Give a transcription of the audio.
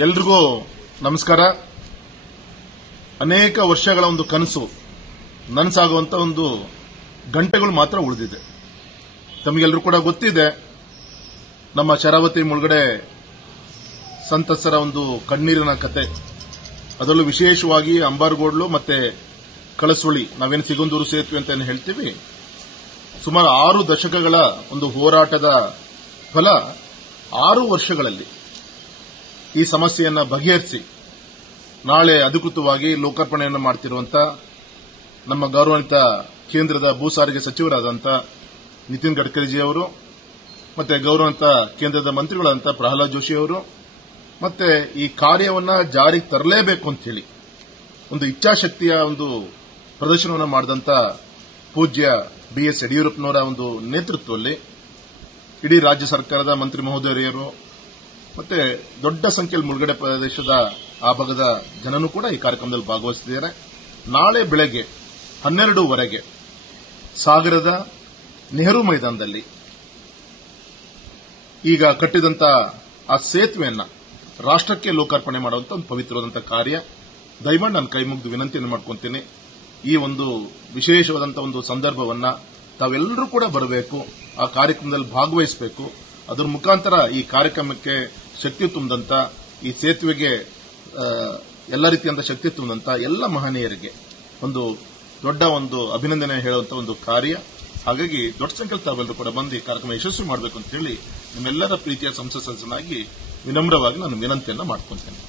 ಎಲ್ರಿಗೂ ನಮಸ್ಕಾರ. ಅನೇಕ ವರ್ಷಗಳ ಒಂದು ಕನಸು ನನಸಾಗುವಂತ ಒಂದು ಗಂಟೆಗಳು ಮಾತ್ರ ಉಳಿದಿದೆ. ತಮಗೆಲ್ಲರೂ ಕೂಡ ಗೊತ್ತಿದೆ, ನಮ್ಮ ಶರಾವತಿ ಮುಳುಗಡೆ ಸಂತಸರ ಒಂದು ಕಣ್ಣೀರಿನ ಕತೆ. ಅದರಲ್ಲೂ ವಿಶೇಷವಾಗಿ ಅಂಬಾರಗೋಡ್ಲು ಮತ್ತೆ ಕಳಸುಳಿ, ನಾವೇನು ಸಿಗಂದೂರು ಸೇತುವೆ ಅಂತ ಏನು ಹೇಳ್ತೀವಿ, ಸುಮಾರು 6 ದಶಕಗಳ ಒಂದು ಹೋರಾಟದ ಫಲ 6 ವರ್ಷಗಳಲ್ಲಿ ಈ ಸಮಸ್ಯೆಯನ್ನು ಬಗೆಹರಿಸಿ ನಾಳೆ ಅಧಿಕೃತವಾಗಿ ಲೋಕಾರ್ಪಣೆಯನ್ನು ಮಾಡ್ತಿರುವಂತಹ ನಮ್ಮ ಗೌರವಾನ್ವಿತ ಕೇಂದ್ರದ ಭೂ ಸಾರಿಗೆ ಸಚಿವರಾದಂಥ ನಿತಿನ್ ಗಡ್ಕರಿಜಿ ಅವರು, ಮತ್ತೆ ಗೌರವಾನ್ವಿತ ಕೇಂದ್ರದ ಮಂತ್ರಿಗಳಾದಂಥ ಪ್ರಹ್ಲಾದ್ ಜೋಶಿ ಅವರು, ಮತ್ತೆ ಈ ಕಾರ್ಯವನ್ನು ಜಾರಿಗೆ ತರಲೇಬೇಕು ಅಂತ ಹೇಳಿ ಒಂದು ಇಚ್ಛಾಶಕ್ತಿಯ ಒಂದು ಪ್ರದರ್ಶನವನ್ನು ಮಾಡಿದಂಥ ಪೂಜ್ಯ BS ಯಡಿಯೂರಪ್ಪನವರ ಒಂದು ನೇತೃತ್ವದಲ್ಲಿ ಇಡೀ ರಾಜ್ಯ ಸರ್ಕಾರದ ಮಂತ್ರಿ ಮಹೋದಯರು ಮತ್ತೆ ದೊಡ್ಡ ಸಂಖ್ಯೆಯಲ್ಲಿ ಮುಳುಗಡೆ ಪ್ರದೇಶದ ಆ ಭಾಗದ ಜನನು ಕೂಡ ಈ ಕಾರ್ಯಕ್ರಮದಲ್ಲಿ ಭಾಗವಹಿಸಿದ್ದಾರೆ. ನಾಳೆ ಬೆಳಗ್ಗೆ 12:15 ಸಾಗರದ ನೆಹರು ಮೈದಾನದಲ್ಲಿ ಈಗ ಕಟ್ಟಿದಂತ ಆ ಸೇತುವೆಯನ್ನ ರಾಷ್ಟ್ರಕ್ಕೆ ಲೋಕಾರ್ಪಣೆ ಮಾಡುವಂತ ಒಂದು ಪವಿತ್ರವಾದಂತಹ ಕಾರ್ಯ. ದಯಮಾಡಿ ನಾನು ಕೈ ಮುಗಿದು ವಿನಂತಿಯನ್ನು ಮಾಡ್ಕೊಂತೀನಿ, ಈ ಒಂದು ವಿಶೇಷವಾದಂತಹ ಒಂದು ಸಂದರ್ಭವನ್ನ ತಾವೆಲ್ಲರೂ ಕೂಡ ಬರಬೇಕು, ಆ ಕಾರ್ಯಕ್ರಮದಲ್ಲಿ ಭಾಗವಹಿಸಬೇಕು. ಅದರ ಮುಖಾಂತರ ಈ ಕಾರ್ಯಕ್ರಮಕ್ಕೆ ಶಕ್ತಿ ತುಂಬಿದಂತ, ಈ ಸೇತುವೆಗೆ ಎಲ್ಲ ರೀತಿಯಂತ ಶಕ್ತಿ ತುಂಬಿದಂತ ಎಲ್ಲ ಮಹನೀಯರಿಗೆ ಒಂದು ದೊಡ್ಡ ಒಂದು ಅಭಿನಂದನೆ ಹೇಳುವಂತ ಒಂದು ಕಾರ್ಯ. ಹಾಗಾಗಿ ದೊಡ್ಡ ಸಂಖ್ಯೆಯಲ್ಲಿ ತಾವೆಲ್ಲರೂ ಕೂಡ ಬಂದು ಈ ಕಾರ್ಯಕ್ರಮ ಯಶಸ್ವಿ ಮಾಡಬೇಕು ಅಂತ ಹೇಳಿ ನಿಮ್ಮೆಲ್ಲರ ಪ್ರೀತಿಯ ಸಂಸತ್ ಸದಸ್ಯನಾಗಿ ವಿನಮ್ರವಾಗಿ ನಾನು ವಿನಂತಿಯನ್ನು ಮಾಡ್ಕೊಂತೇನೆ.